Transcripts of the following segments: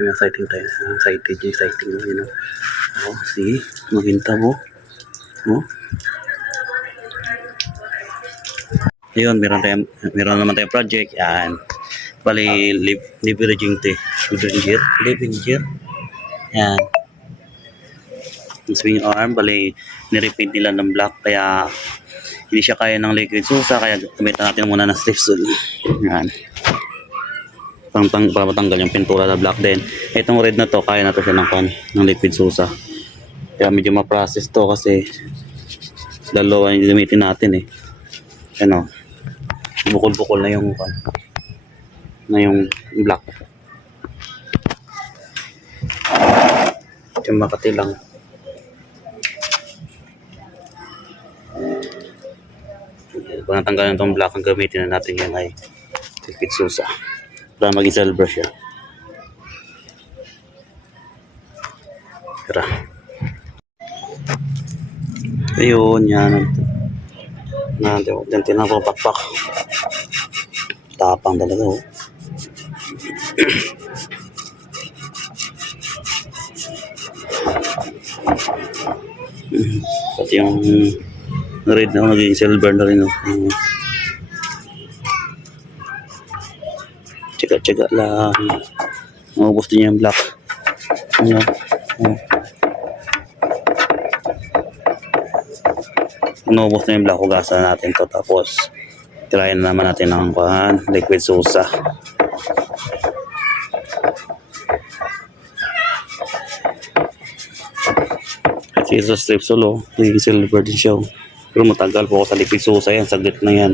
May sighting tayo. Sighted yung sighting mo, yun. Oh, see? Maginta mo. Oh. Ayun, meron naman tayong project. Yan. Bali, leveraging to. Living gear. Yan. Yung swing arm, bali, nirepaint nila ng black. Kaya, hindi siya kaya ng liquid susa. Kaya, gamitan natin muna ng Stripsul. Yan. Para matanggal yung pintura na black din. Itong red na to, kaya na to siya ng liquid susa. Kaya medyo ma-process to kasi dalawa yung gamitin natin eh. Ano, bukol-bukol na yung black. Yung Makati lang. Kung natanggalan itong black, ang gamitin na natin yan ay liquid susa. Para maging silver siya. Tara. Ayun, yan. Diyan tinapapakpak. Tapang talaga, oh. Pati yung red na naging silver na rin, oh. Tsaga-tsaga lang. Maubos din yung black. Ano? Inubos na yung black, hugasan natin to, tapos tirayan na naman natin ng liquid susa. Kasi sa Stripsul, oh, naging silver din siya, oh. Pero matagal po ako sa liquid susa yan, saglit na yan.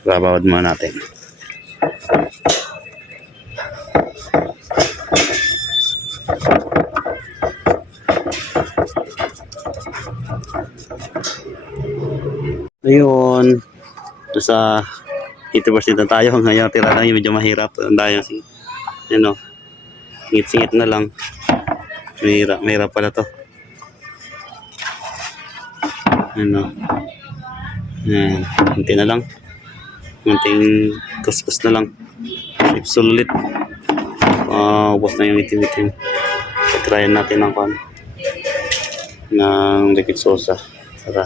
Babawad muna natin. Ayun, nasa 80% na tayo. Ngayon tira lang yung medyo mahirap. Tayo si ano, singit-singit na lang. Mahirap pala to. Ano, yan, hinti na lang. Munting kuskus na lang. Stripsul ulit. Ubos na yung itim-itim. Try natin ng liquid susa. Tara.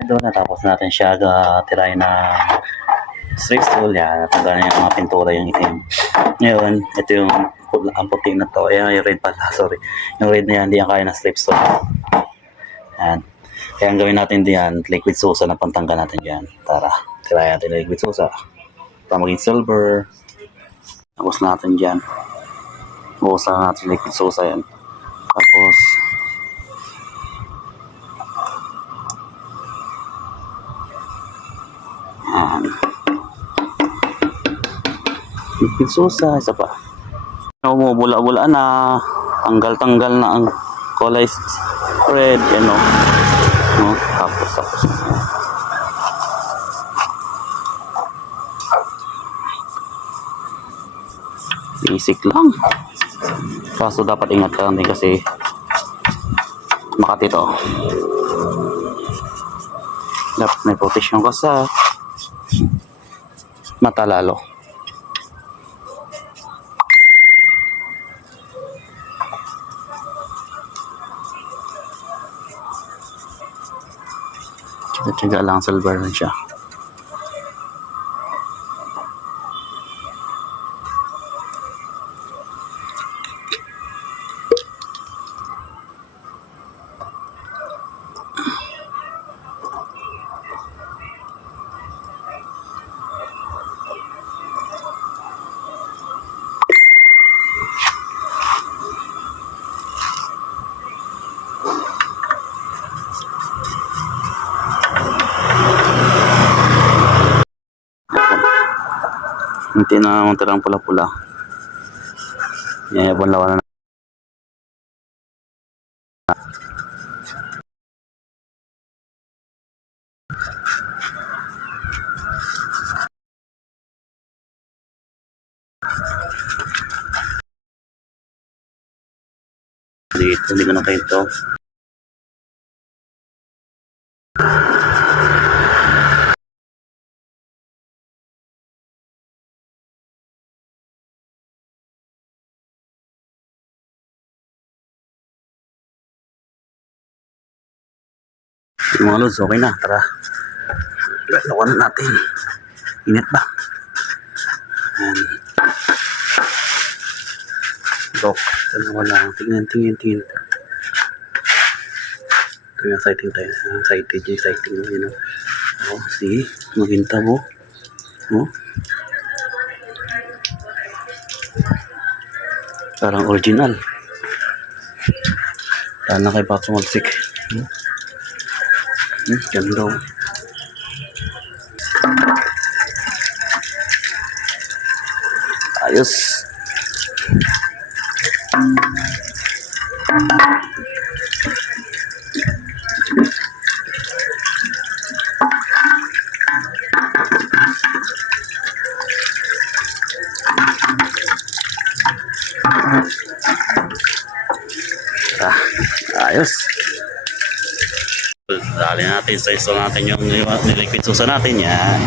Ito, natapos natin siya tirahin na Stripsul. Yan, natanggalan yung mga pintura yung itim. Ngayon, ito yung ang puti na to. Ayan, yung red pala. Sorry. Yung red na yan, hindi yan kaya na Stripsul. Yan. Kaya ang gawin natin diyan, liquid susa na pantanggal natin diyan. Tara, tirayan natin liquid susa. Para maging silver. Tapos natin diyan. Buhusan natin liquid susa yan. Tapos yan. Liquid susa, isa pa. Bumubula-bula na. Tanggal-tanggal na ang kulay red, ano. No, tapos basic lang, kaso dapat ingat ka lang din kasi Makati to. Dapat may protection ka sa mata lalo. Tsaga lang, silver rin siya. Hindi na naman tarang pula-pula. Yan, lawan na. dito. Hindi ko na kayo ito. Yung mga lods, okay na. Tara. Lawan natin. Init ba? Ayan. Dok. Ito wala. Tingnan. Ito yung sighting tayo. Sighting. Yun, oh, sige. Maginta mo. Oh. Parang original. Tahan na kay Paps Malsik. Ganda. Ayos. Ayos. Dali natin sa iso natin yung niliquid susa natin yan.